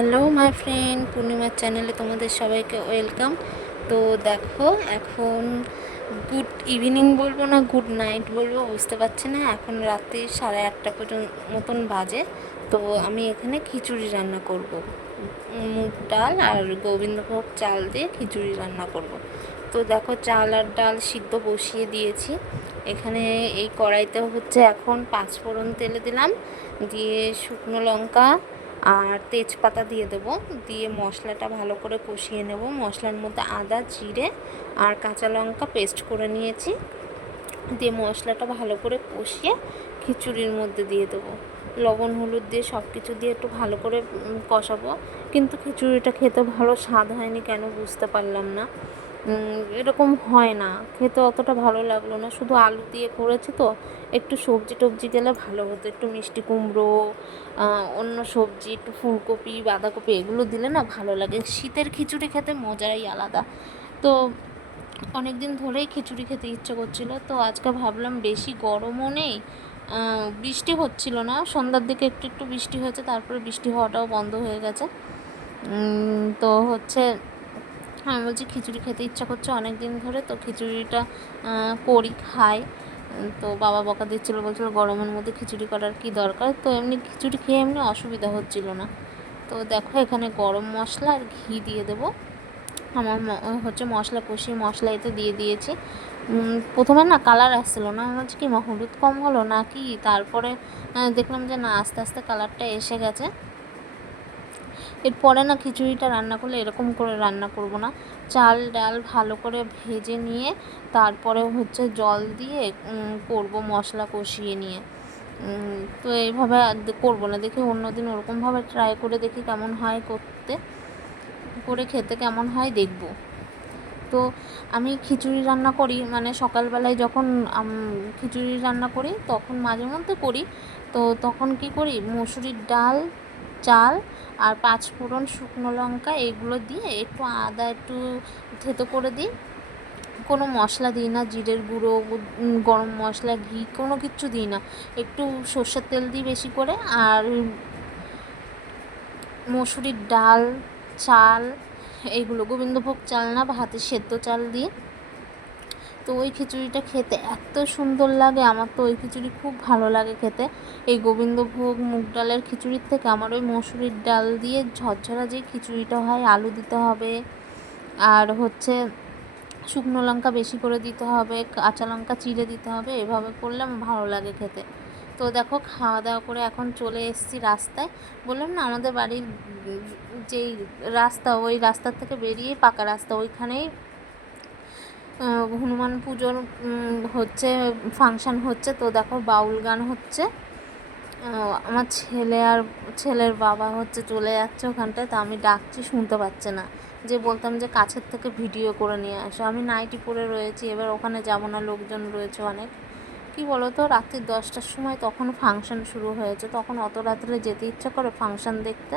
Hello my friend পূর্ণিমার চ্যানেলে তোমাদের সবাইকে ওয়েলকাম তো দেখো, এখন গুড ইভিনিং বলব না গুড নাইট বলব, বুঝতে পারছি না। এখন রাত্রি সাড়ে আটটা পর্যন্ত মতন বাজে। তো আমি এখানে খিচুড়ি রান্না করব। মুগ ডাল আর গোবিন্দভোগ চাল দিয়ে খিচুড়ি রান্না করব। তো দেখো, চাল আর ডাল সিদ্ধ বসিয়ে দিয়েছি। এখানে এই কড়াইতে হচ্ছে এখন পাঁচ ফোড়ন তেলে দিলাম। দিয়ে শুকনো লঙ্কা আর তেজপাতা দিয়ে দেবো। দিয়ে মশলাটা ভালো করে কষিয়ে নেব। মশলার মধ্যে আদা, জিরে আর কাঁচা লঙ্কা পেস্ট করে নিয়েছি। দিয়ে মশলাটা ভালো করে কষিয়ে খিচুড়ির মধ্যে দিয়ে দেবো। লবণ, হলুদ দিয়ে সব কিছু দিয়ে একটু ভালো করে কষাবো। কিন্তু খিচুড়িটা খেতে ভালো স্বাদ হয়নি কেন বুঝতে পারলাম না। এরকম হয় না। খেতে অতটা ভালো লাগল না। শুধু আলু দিয়ে করেছি তো। একটু সবজি টবজি গেলে ভালো হতো। একটু মিষ্টি কুমড়ো অন্য সবজি, একটু ফুলকপি, বাঁধাকপি, এগুলো দিলে না ভালো লাগে। শীতের খিচুড়ি খেতে মজাই আলাদা। তো অনেক দিন ধরেই খিচুড়ি খেতে ইচ্ছে করছিল। তো আজকে ভাবলাম বেশি গরমও নেই। বৃষ্টি হচ্ছিল না। সন্ধ্যার দিকে একটু একটু বৃষ্টি হয়েছে। তারপরে বৃষ্টি হওয়াটাও বন্ধ হয়ে গেছে। তো হচ্ছে আমি বলছি খিচুড়ি খেতে ইচ্ছা করছে অনেক দিন ধরে, তো খিচুড়িটা করি, খাই। তো বাবা বকা দিচ্ছিল, বলছিলো গরমের মধ্যে খিচুড়ি করার কি দরকার? তো এমনি খিচুড়ি খেয়ে এমনি অসুবিধা হচ্ছিল না। তো দেখো এখানে গরম মশলা আর ঘি দিয়ে দেবো। আমার হচ্ছে মশলা কষিয়ে মশলা এতে দিয়ে দিয়েছি। প্রথমে না কালার আসছিল না আমি বলছি কি হলুদ কম হলো নাকি? তারপরে দেখলাম যে না, আস্তে আস্তে কালারটা এসে গেছে। এরপরে না খিচুড়িটা রান্না করলে এরকম করে রান্না করব না। চাল ডাল ভালো করে ভেজে নিয়ে তারপরে হচ্ছে জল দিয়ে করব মশলা কষিয়ে নিয়ে। তো এইভাবে করব না। দেখি অন্যদিন ওরকমভাবে ট্রাই করে দেখি কেমন হয় করতে। করে খেতে কেমন হয় দেখব। তো আমি খিচুড়ি রান্না করি মানে সকালবেলায় যখন খিচুড়ি রান্না করি তখন মাঝে মধ্যে করি। তো তখন কি করি? মসুরির ডাল চাল আর পাঁচ ফোড়ন শুকনো লঙ্কা এগুলো দিয়ে একটু আদা একটু থেতো করে দিই। কোনো মশলা দিই না, জিরের গুঁড়ো গরম মশলা, ঘি কোনো কিছু দিই না। একটু সর্ষের তেল দিই বেশি করে আর মসুরির ডাল, চাল এইগুলো গোবিন্দভোগ চাল না, ভাতের সেদ্ধ চাল দিয়ে তো ওই খিচুড়িটা খেতে এত সুন্দর লাগে। আমার তো ওই খিচুড়ি খুব ভালো লাগে খেতে। এই গোবিন্দভোগ মুগ ডালের খিচুড়ির থেকে আমার ওই মসুরির ডাল দিয়ে ঝরঝরা যে খিচুড়িটা হয়, আলু দিতে হবে। আর হচ্ছে শুকনো লঙ্কা বেশি করে দিতে হবে, কাঁচা লঙ্কা চিড়ে দিতে হবে, এভাবে করলে আমার ভালো লাগে খেতে। তো দেখো খাওয়া দাওয়া করে এখন চলে এসেছি রাস্তায়। বললাম না, আমাদের বাড়ির যেই রাস্তা, ওই রাস্তার থেকে বেরিয়ে পাকা রাস্তা, ওইখানেই হনুমান পুজোর হচ্ছে ফাংশন হচ্ছে, তো দেখো বাউল গান হচ্ছে। আমার ছেলে আর ছেলের বাবা হচ্ছে চলে যাচ্ছে ওখানটায়, তা আমি ডাকছি, শুনতে পাচ্ছে না। যে বলতাম যে কাছের থেকে ভিডিও করে নিয়ে আসো। আমি নাইটি পরে রয়েছি, এবার ওখানে যাব না, লোকজন রয়েছে অনেক। কি বলো তো রাত্রি দশটার সময় তখন ফাংশন শুরু হয়েছে, তখন অত রাত্রে যেতে ইচ্ছা করে ফাংশন দেখতে।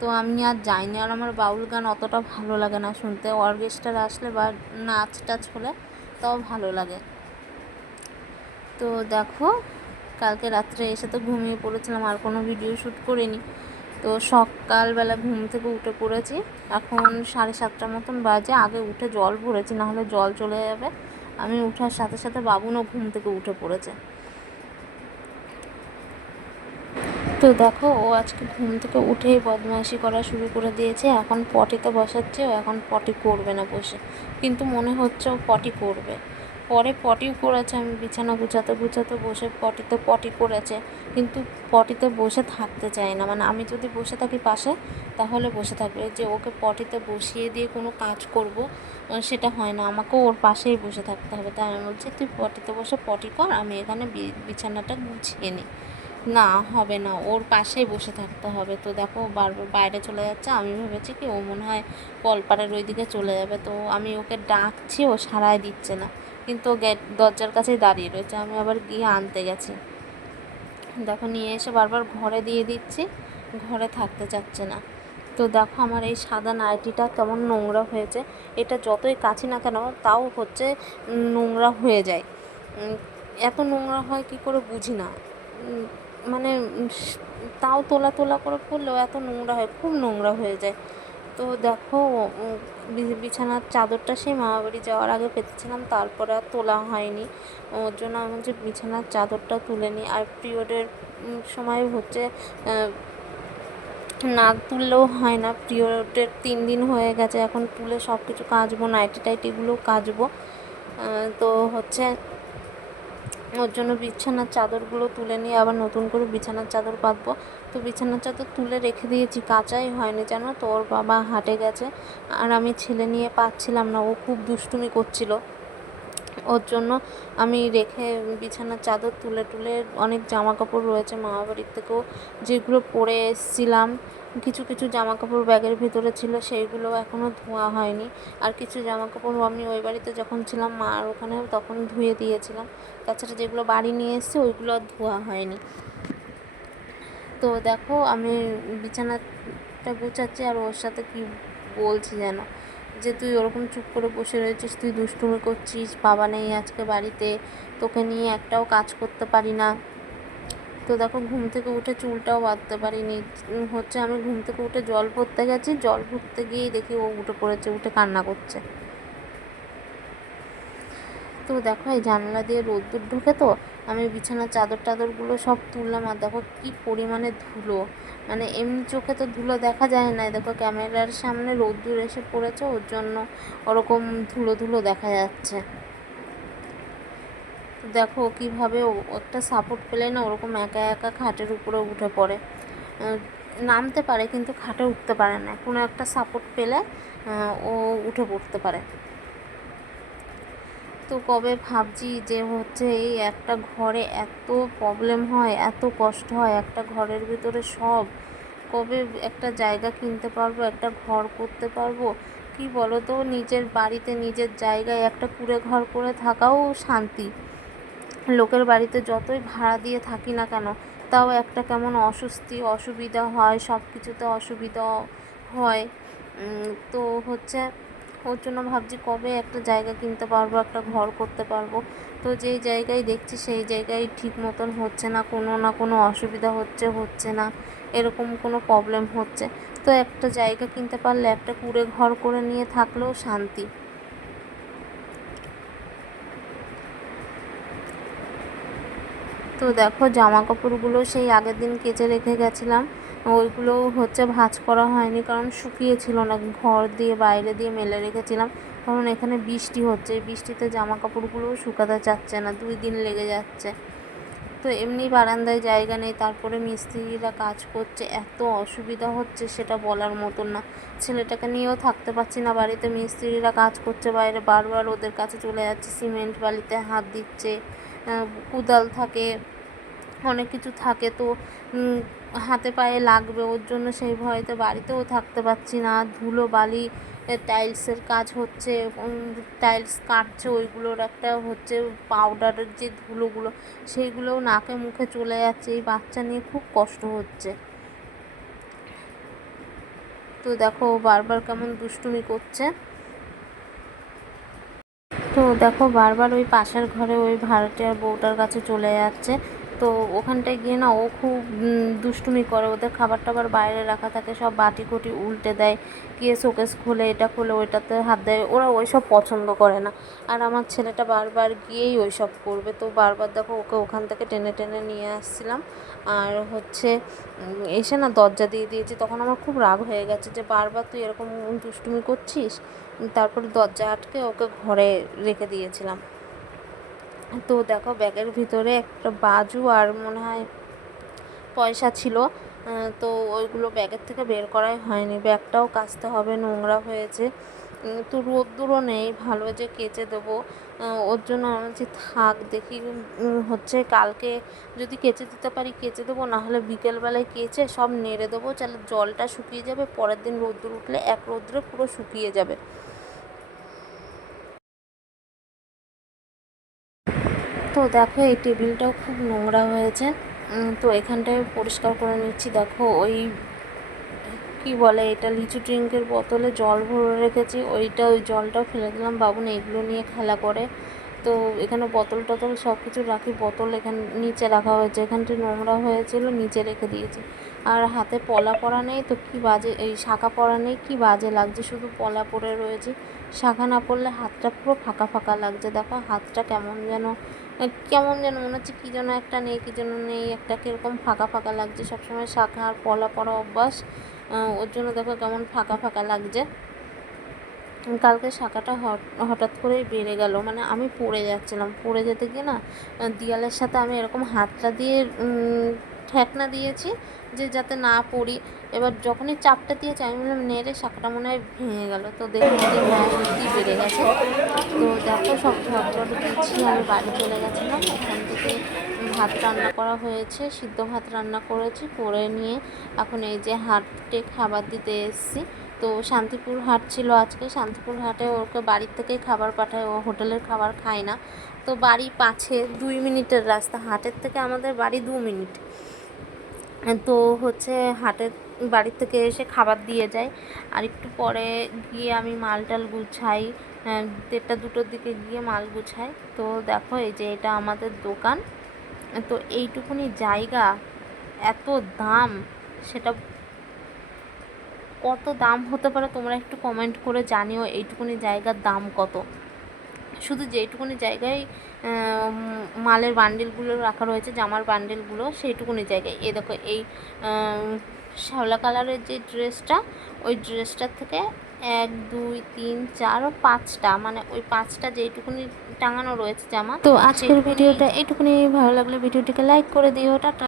তো আমি আর যাইনি আর আমার বাউল গান অতটা ভালো লাগে না শুনতে। অর্কেস্ট্রার আসলে বা নাচ টাচ হলে তাও ভালো লাগে। তো দেখো, কালকে রাত্রে এসে তো ঘুমিয়ে পড়েছিলাম, আর কোনো ভিডিও শ্যুট করিনি। তো সকালবেলা ঘুম থেকে উঠে পড়েছি। এখন সাড়ে সাতটার মতন বাজে, আগে উঠে জল ভরেছি, নাহলে জল চলে যাবে। আমি উঠার সাথে সাথে বাবুনও ঘুম থেকে উঠে পড়েছে। তো দেখো, ও আজকে ঘুম থেকে উঠেই বদমাইশি করা শুরু করে দিয়েছে। এখন পটিতে বসাচ্ছে, ও এখন পটি করবে না বসে। কিন্তু মনে হচ্ছে ও পটি করবে। পরে পটিও করেছে, আমি বিছানা গুছাতে গুছাতে বসে পটিতে পটি করেছে। কিন্তু পটিতে বসে থাকতে চায় না। মানে আমি যদি বসে থাকি পাশে, তাহলে বসে থাকবে। যে ওকে পটিতে বসিয়ে দিয়ে কোনো কাজ করব সেটা হয় না। আমাকেও ওর পাশেই বসে থাকতে হবে। তাই আমি বলছি, তুই পটিতে বসে পটি কর, আমি এখানে বিছানাটা গুছিয়ে নিই। না, হবে না। ওর পাশেই বসে থাকতে হবে। তো দেখো, বারবার বাইরে চলে যাচ্ছে। আমি ভেবেছি কি, ও মনে হয় কলপাড়ের ওই দিকে চলে যাবে। তো আমি ওকে ডাকছি, ও সাড়াই দিচ্ছে না। কিন্তু ও গেট, দরজার কাছেই দাঁড়িয়ে রয়েছে। আমি আবার গিয়ে আনতে গেছি। দেখো, নিয়ে এসে বারবার ঘরে দিয়ে দিচ্ছি। ঘরে থাকতে চাচ্ছে না। তো দেখো, আমার এই সাদা নাইটিটা কেমন নোংরা হয়েছে। এটা যতই কাছি না কেন, তাও হচ্ছে নোংরা হয়ে যায়। এত নোংরা হয় কি করে বুঝি না। মানে তাও তোলা তোলা করে পড়লেও এত নোংরা হয়, খুব নোংরা হয়ে যায়। তো দেখো বিছানার চাদরটা সেই মামাবাড়ি যাওয়ার আগে পেতেছিলাম, তারপরে আর তোলা হয়নি। ওর জন্য আমি যে বিছানার চাদরটা তুলে নিই, আর পিরিয়ডের সময় হচ্ছে না তুললেও হয় না, পিরিয়ডের তিন দিন হয়ে গেছে, এখন তুলে সব কিছু কাচবো, নাইটি টাইটিগুলো কাচবো। তো হচ্ছে ওর জন্য বিছানার চাদরগুলো তুলে নিয়ে আবার নতুন করে বিছানার চাদর পাতবো তো বিছানার চাদর তুলে রেখে দিয়েছি, কাঁচাই হয়নি জানো তো, ওর বাবা হাটে গেছে। আর আমি ছেলে নিয়ে পাচ্ছিলাম না, ও খুব দুষ্টুমি করছিল। ওর জন্য আমি রেখে বিছানার চাদর তুলে তুলে অনেক জামা কাপড় রয়েছে মামা বাড়ির থেকেও, যেগুলো পরে এসেছিলাম। কিছু কিছু জামা কাপড় ব্যাগের ভিতরে ছিল, সেইগুলো এখনও ধোয়া হয়নি। আর কিছু জামা কাপড় আমি ওই বাড়িতে যখন ছিলাম মার ওখানে তখন ধুয়ে দিয়েছিলাম। তাছাড়া যেগুলো বাড়ি নিয়ে এসেছি, ওইগুলো আর ধোয়া হয়নি। তো দেখো, আমি বিছানাটা গুছাচ্ছি আর ওর সাথে কি বলছি যেন? যে তুই ওরকম চুপ করে বসে রয়েছিস, তুই দুষ্টুমি করছিস, বাবা নেই আজকে বাড়িতে, তোকে নিয়ে একটাও কাজ করতে পারি না। তো দেখো ঘুম থেকে উঠে চুলটাও বাঁধতে পারিনি। হচ্ছে আমি ঘুম থেকে উঠে জল ভরতে গেছি, জল ভরতে গিয়েই দেখি ও উঠে পড়েছে, উঠে কান্না করছে। তো দেখো এই জানলা দিয়ে রোদ্দুর ঢোকে তো, আমি বিছানার চাদর টাদরগুলো সব তুললাম আর দেখো কি পরিমাণে ধুলো। মানে এমনি চোখে তো ধুলো দেখা যায় না। দেখো ক্যামেরার সামনে রোদ্দুর এসে পড়েছে, ওর জন্য ওরকম ধুলো ধুলো দেখা যাচ্ছে। তো দেখো কীভাবে একটা সাপোর্ট পেলে না ওরকম একা একা খাটের উপরে উঠে পড়ে। নামতে পারে কিন্তু খাটে উঠতে পারে না। কোনো একটা সাপোর্ট পেলে ও উঠে পড়তে পারে। তো কবে ভাবছি যে হচ্ছে এই একটা ঘরে এত প্রবলেম হয়, এত কষ্ট হয়, একটা ঘরের ভিতরে সব। কবে একটা জায়গা কিনতে পারব, একটা ঘর করতে পারব? কি বলো তো নিজের বাড়িতে নিজের জায়গায় একটা কুড়ে ঘর করে থাকাও শান্তি। লোকের বাড়িতে যতই ভাড়া দিয়ে থাকি না কেন, তাও একটা কেমন অস্বস্তি, অসুবিধা হয় সব কিছুতে অসুবিধা হয়। তো হচ্ছে ওর জন্য ভাবছি কবে একটা জায়গা কিনতে পারব, একটা ঘর করতে পারব। তো যেই জায়গায় দেখছি সেই জায়গায় ঠিক মতন হচ্ছে না, কোনো না কোনো অসুবিধা হচ্ছে হচ্ছে না, এরকম কোনো প্রবলেম হচ্ছে। তো একটা জায়গা কিনতে পারলে, একটা কুড়ে ঘর করে নিয়ে থাকলেও শান্তি। তো দেখো জামা কাপড়গুলো সেই আগের দিন কেচে রেখে গেছিলাম। ওইগুলো হচ্ছে ভাঁজ করা হয়নি কারণ শুকিয়েছিল না, ঘর দিয়ে বাইরে দিয়ে মেলে রেখেছিলাম। কারণ এখানে বৃষ্টি হচ্ছে বৃষ্টিতে জামা কাপড়গুলোও শুকাতে চাচ্ছে না, দুই দিন লেগে যাচ্ছে। তো এমনি বারান্দায় জায়গা নেই, তারপরে মিস্ত্রিরা কাজ করছে, এত অসুবিধা হচ্ছে সেটা বলার মতন না। ছেলেটাকে নিয়েও থাকতে পারছি না বাড়িতে, মিস্ত্রিরা কাজ করছে বাইরে, বারবার ওদের কাছে চলে যাচ্ছে, সিমেন্ট বালিতে হাত দিচ্ছে কুদাল থাকে অনেক কিছু থাকে তো হাতে পায়ে লাগবে ওর জন্য সেই ভয়েতে বাড়িতেও থাকতে পারছি না। ধুলো বালি টাইলসের কাজ হচ্ছে টাইলস কাটছে, ওইগুলোর একটা হচ্ছে পাউডারের যে ধুলোগুলো, সেইগুলোও নাকে মুখে চলে যাচ্ছে। এই বাচ্চা নিয়ে খুব কষ্ট হচ্ছে। তো দেখো বারবার কেমন দুষ্টুমি করছে। তো দেখো বারবার ওই পাশের ঘরে ওই ভাড়াটিয়ার বউটার কাছে চলে যাচ্ছে। তো ওখানটায় গিয়ে না ও খুব দুষ্টুমি করে। ওদের খাবার টাবার বাইরে রাখা থাকে, সব বাটি কুটি উল্টে দেয় গিয়ে শোকেস খুলে, এটা খুলে, ওইটাতে হাত দেয়। ওরা ওইসব পছন্দ করে না। আর আমার ছেলেটা বারবার গিয়েই ওইসব করবে। তো বারবার দেখো ওকে ওখান থেকে টেনে টেনে নিয়ে আসছিলাম। আর হচ্ছে এসে না দরজা দিয়ে দিয়েছি। তখন আমার খুব রাগ হয়ে গেছে যে, বারবার তুই এরকম দুষ্টুমি করছিস? তারপরে দরজা আটকে ওকে ঘরে রেখে দিয়েছিলাম। তো দেখো ব্যাগের ভিতরে একটা বাজু আর মনে হয় পয়সা ছিল। তো ওইগুলো ব্যাগের থেকে বের করাই হয়নি। ব্যাগটাও কাচতে হবে, নোংরা হয়েছে। তো রোদ্দুরও নেই, ভালো যে কেচে দেবো। ওর জন্য আমি বলছি থাক দেখি হচ্ছে কালকে যদি কেচে দিতে পারি কেচে দেবো নাহলে বিকেলবেলায় কেচে সব নেড়ে দেবো, তাহলে জলটা শুকিয়ে যাবে, পরের দিন রোদ্দুর উঠলে এক রোদ্রে পুরো শুকিয়ে যাবে। দেখো, এই টেবিলটাও খুব নোংরা হয়েছে। তো এখানটায় পরিষ্কার করে নিচ্ছি। দেখো, ওই কি বলে এটা, লিচু ড্রিঙ্কের বোতলে জল ভরে রেখেছি। ওইটা, ওই জলটাও ফেলে দিলাম। বাবু না এগুলো নিয়ে খেলা করে। তো এখানে বোতল টতল সব কিছু রাখি। বোতল এখানে, নিচে রাখা হয়েছে। এখানটি নোংরা হয়েছিল, নিচে রেখে দিয়েছি। আর হাতে পলা পরা নেই, তো কি বাজে, এই শাখা পরা নেই, কি বাজে লাগছে? শুধু পলা পরে রয়েছে। শাখা না পড়লে হাতটা পুরো ফাঁকা ফাঁকা লাগছে। দেখো হাতটা কেমন যেন কেমন যেন মনে হচ্ছে কী যেন একটা নেই কী যেন নেই একটা কীরকম ফাঁকা ফাঁকা লাগছে। সবসময় শাখা আর পলা পড়া অভ্যাস ওর জন্য দেখো কেমন ফাঁকা ফাঁকা লাগছে। কালকে শাখাটা হঠাৎ করেই বেড়ে গেল। মানে আমি পড়ে যাচ্ছিলাম। পড়ে যেতে গিয়ে না আহ, দেয়ালের সাথে আমি এরকম হাতটা দিয়ে ঠেকনা দিয়েছি যে যাতে না পড়ি। এবার যখনই চাপটা দিয়েছি, আমি বললাম নেড়ে শাখাটা মনে হয় ভেঙে গেল। তো দেখুন যে হ্যাঁ সত্যি বেড়ে গেছে। তো দেখো সব ঝটঝট দিচ্ছি, আমি বাড়ি চলে গেছিলাম। ওখান থেকে ভাত রান্না করা হয়েছে, সিদ্ধ ভাত রান্না করেছি, করে নিয়ে এখন এই যে হাটে খাবার দিতে এসেছি। তো শান্তিপুর হাট ছিল আজকে। শান্তিপুর হাটে ওকে বাড়ির থেকেই খাবার পাঠায়। ও হোটেলের খাবার খায় না। তো বাড়ি পাছে দুই মিনিটের রাস্তা। হাটের থেকে আমাদের বাড়ি দু মিনিট। তো হচ্ছে হাটের বাড়ির থেকে এসে খাবার দিয়ে যায়। আর একটু পরে গিয়ে আমি মাল টাল গুছাই দেড়টা দুটোর দিকে গিয়ে মাল গুছাই। তো দেখো এই যে এটা আমাদের দোকান। তো এইটুকুনি জায়গা, এত দাম, সেটা কত দাম হতে পারে তোমরা একটু কমেন্ট করে জানিও, এইটুকুনি জায়গার দাম কত। শুধু যেইটুকুনি জায়গায় মালের বান্ডেলগুলো রাখা রয়েছে জামার বান্ডেলগুলো সেইটুকুনি জায়গায়। এ দেখো এই শ্যাওলা কালারের যে ড্রেসটা ওই ড্রেসটার থেকে এক দুই তিন চার ও পাঁচটা মানে ওই পাঁচটা যেইটুকুনি টাঙানো রয়েছে জামা তো আজকের ভিডিওটা এইটুকুনি। ভালো লাগলে ভিডিওটিকে লাইক করে দিও টাটা।